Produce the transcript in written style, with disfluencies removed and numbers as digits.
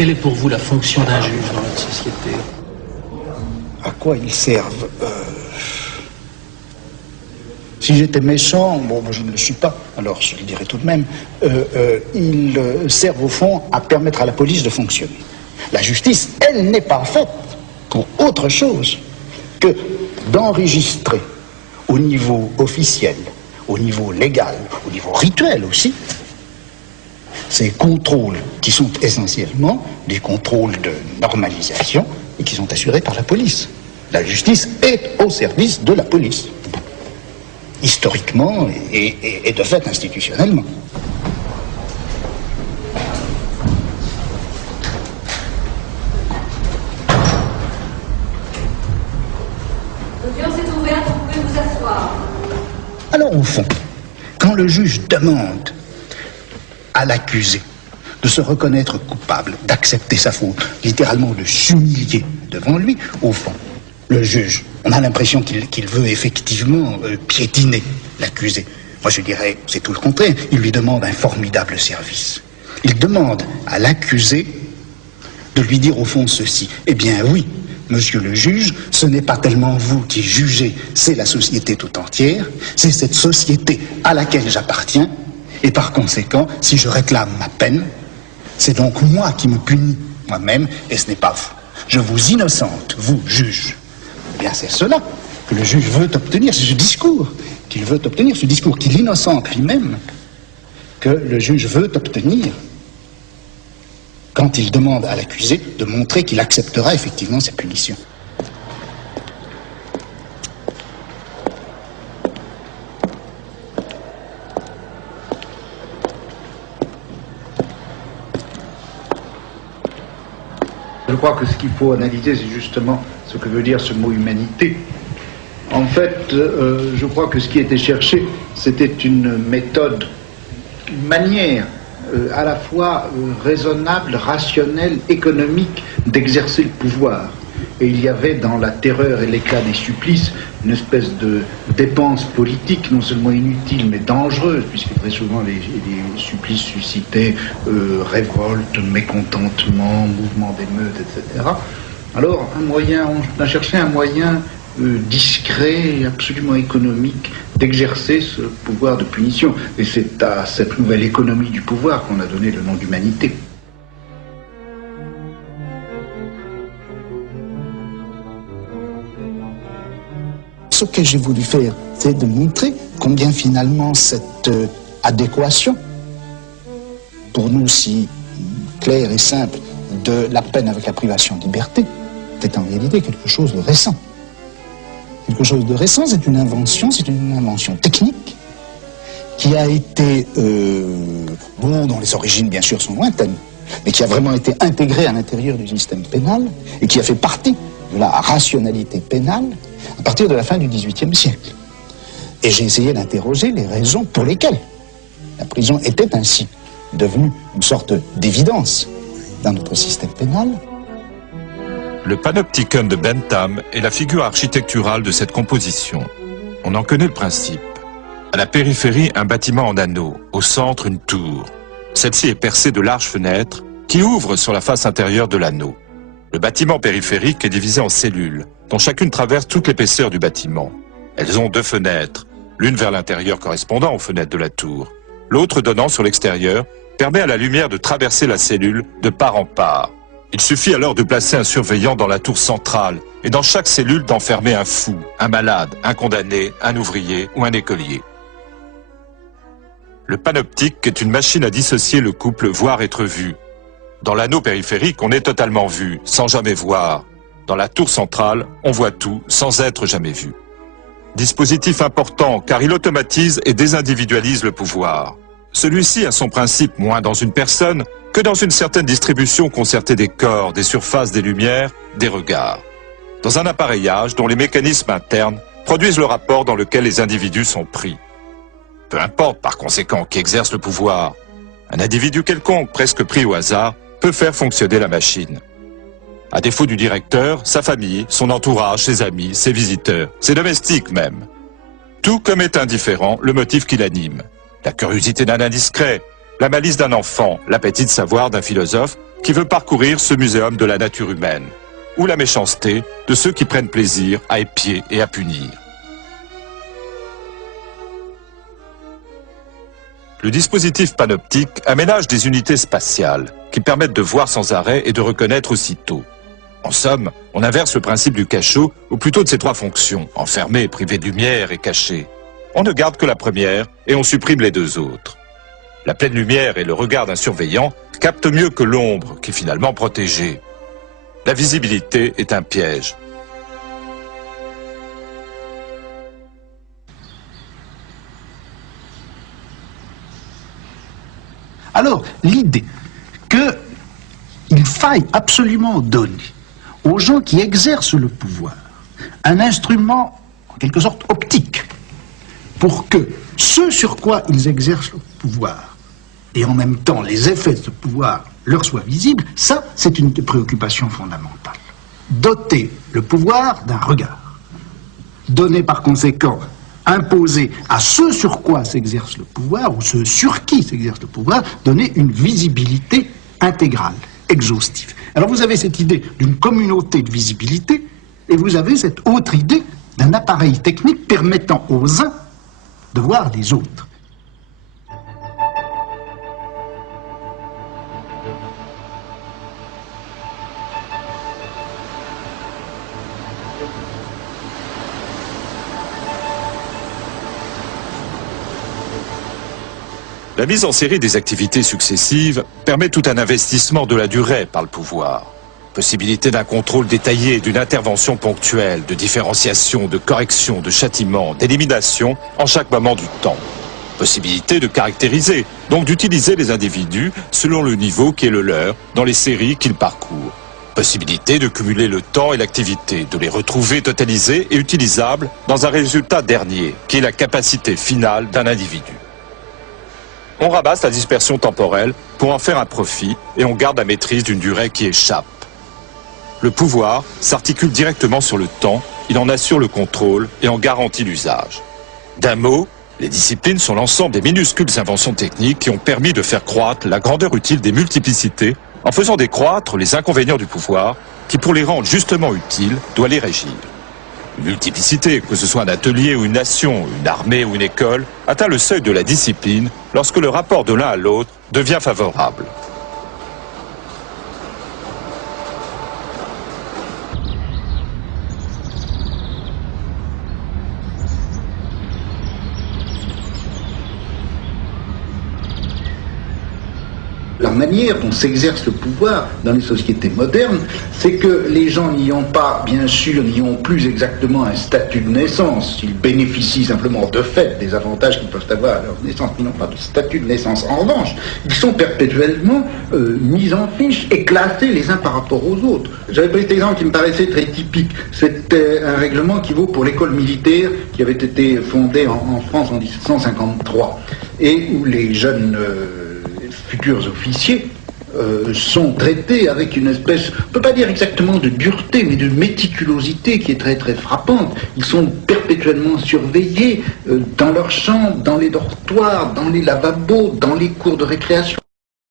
Quelle est pour vous la fonction d'un juge dans notre société? À quoi ils servent? Si j'étais méchant, bon, je ne le suis pas, alors je le dirais tout de même, ils servent au fond à permettre à la police de fonctionner. La justice, elle n'est pas faite pour autre chose que d'enregistrer au niveau officiel, au niveau légal, au niveau rituel aussi, ces contrôles qui sont essentiellement des contrôles de normalisation et qui sont assurés par la police. La justice est au service de la police, historiquement et de fait institutionnellement. L'audience est ouverte, vous pouvez vous asseoir. Alors au fond, quand le juge demande à l'accusé de se reconnaître coupable, d'accepter sa faute, littéralement de s'humilier devant lui, au fond, le juge, on a l'impression qu'il veut effectivement piétiner l'accusé. Moi je dirais, c'est tout le contraire, il lui demande un formidable service. Il demande à l'accusé de lui dire au fond ceci: eh bien oui, monsieur le juge, ce n'est pas tellement vous qui jugez, c'est la société tout entière, c'est cette société à laquelle j'appartiens, et par conséquent, si je réclame ma peine, c'est donc moi qui me punis moi-même, et ce n'est pas vous. Je vous innocente, vous, juge. Eh bien, c'est cela que le juge veut obtenir, c'est ce discours qu'il veut obtenir, ce discours qu'il innocente lui-même, que le juge veut obtenir quand il demande à l'accusé de montrer qu'il acceptera effectivement ses punitions. Je crois que ce qu'il faut analyser, c'est justement ce que veut dire ce mot humanité. En fait, je crois que ce qui était cherché, c'était une méthode, une manière à la fois raisonnable, rationnelle, économique d'exercer le pouvoir. Et il y avait dans la terreur et l'éclat des supplices une espèce de dépense politique, non seulement inutile, mais dangereuse, puisque très souvent les supplices suscitaient révolte, mécontentement, mouvement d'émeute, etc. Alors, on a cherché un moyen discret et absolument économique d'exercer ce pouvoir de punition. Et c'est à cette nouvelle économie du pouvoir qu'on a donné le nom d'humanité. Ce que j'ai voulu faire, c'est de montrer combien finalement cette adéquation, pour nous si claire et simple, de la peine avec la privation de liberté, est en réalité quelque chose de récent. Quelque chose de récent, c'est une invention technique qui a été, dont les origines bien sûr sont lointaines, mais qui a vraiment été intégrée à l'intérieur du système pénal et qui a fait partie de la rationalité pénale à partir de la fin du XVIIIe siècle. Et j'ai essayé d'interroger les raisons pour lesquelles la prison était ainsi devenue une sorte d'évidence dans notre système pénal. Le panopticon de Bentham est la figure architecturale de cette composition. On en connaît le principe. À la périphérie, un bâtiment en anneau, au centre, une tour. Celle-ci est percée de larges fenêtres qui ouvrent sur la face intérieure de l'anneau. Le bâtiment périphérique est divisé en cellules, dont chacune traverse toute l'épaisseur du bâtiment. Elles ont 2 fenêtres, l'une vers l'intérieur correspondant aux fenêtres de la tour, l'autre donnant sur l'extérieur, permet à la lumière de traverser la cellule de part en part. Il suffit alors de placer un surveillant dans la tour centrale et dans chaque cellule d'enfermer un fou, un malade, un condamné, un ouvrier ou un écolier. Le panoptique est une machine à dissocier le couple voir être vu. Dans l'anneau périphérique, on est totalement vu, sans jamais voir. Dans la tour centrale, on voit tout, sans être jamais vu. Dispositif important, car il automatise et désindividualise le pouvoir. Celui-ci a son principe moins dans une personne que dans une certaine distribution concertée des corps, des surfaces, des lumières, des regards. Dans un appareillage dont les mécanismes internes produisent le rapport dans lequel les individus sont pris. Peu importe par conséquent qui exerce le pouvoir. Un individu quelconque, presque pris au hasard, peut faire fonctionner la machine. À défaut du directeur, sa famille, son entourage, ses amis, ses visiteurs, ses domestiques même. Tout comme est indifférent le motif qui l'anime. La curiosité d'un indiscret, la malice d'un enfant, l'appétit de savoir d'un philosophe qui veut parcourir ce muséum de la nature humaine, ou la méchanceté de ceux qui prennent plaisir à épier et à punir. Le dispositif panoptique aménage des unités spatiales qui permettent de voir sans arrêt et de reconnaître aussitôt. En somme, on inverse le principe du cachot, ou plutôt de ses trois fonctions, enfermé, privé de lumière et caché. On ne garde que la première et on supprime les deux autres. La pleine lumière et le regard d'un surveillant captent mieux que l'ombre qui est finalement protégée. La visibilité est un piège. Alors, l'idée qu'il faille absolument donner aux gens qui exercent le pouvoir un instrument, en quelque sorte, optique, pour que ce sur quoi ils exercent le pouvoir, et en même temps les effets de ce pouvoir leur soient visibles, ça, c'est une préoccupation fondamentale. Doter le pouvoir d'un regard. Donner par conséquent, imposer à ce sur quoi s'exerce le pouvoir, ou ce sur qui s'exerce le pouvoir, donner une visibilité intégrale, exhaustive. Alors vous avez cette idée d'une communauté de visibilité, et vous avez cette autre idée d'un appareil technique permettant aux uns de voir les autres. La mise en série des activités successives permet tout un investissement de la durée par le pouvoir. Possibilité d'un contrôle détaillé, d'une intervention ponctuelle, de différenciation, de correction, de châtiment, d'élimination en chaque moment du temps. Possibilité de caractériser, donc d'utiliser les individus selon le niveau qui est le leur dans les séries qu'ils parcourent. Possibilité de cumuler le temps et l'activité, de les retrouver totalisés et utilisables dans un résultat dernier, qui est la capacité finale d'un individu. On ramasse la dispersion temporelle pour en faire un profit et on garde la maîtrise d'une durée qui échappe. Le pouvoir s'articule directement sur le temps, il en assure le contrôle et en garantit l'usage. D'un mot, les disciplines sont l'ensemble des minuscules inventions techniques qui ont permis de faire croître la grandeur utile des multiplicités en faisant décroître les inconvénients du pouvoir qui, pour les rendre justement utiles, doit les régir. Une multiplicité, que ce soit un atelier ou une nation, une armée ou une école, atteint le seuil de la discipline lorsque le rapport de l'un à l'autre devient favorable. La manière dont s'exerce le pouvoir dans les sociétés modernes, c'est que les gens n'y ont pas, bien sûr, n'y ont plus exactement un statut de naissance. Ils bénéficient simplement de fait des avantages qu'ils peuvent avoir à leur naissance, mais n'ont pas de statut de naissance. En revanche, ils sont perpétuellement mis en fiche et classés les uns par rapport aux autres. J'avais pris cet exemple qui me paraissait très typique. C'était un règlement qui vaut pour l'école militaire qui avait été fondée en France en 1753 et où les jeunes futurs officiers sont traités avec une espèce, on ne peut pas dire exactement de dureté, mais de méticulosité qui est très très frappante. Ils sont perpétuellement surveillés dans leurs chambres, dans les dortoirs, dans les lavabos, dans les cours de récréation.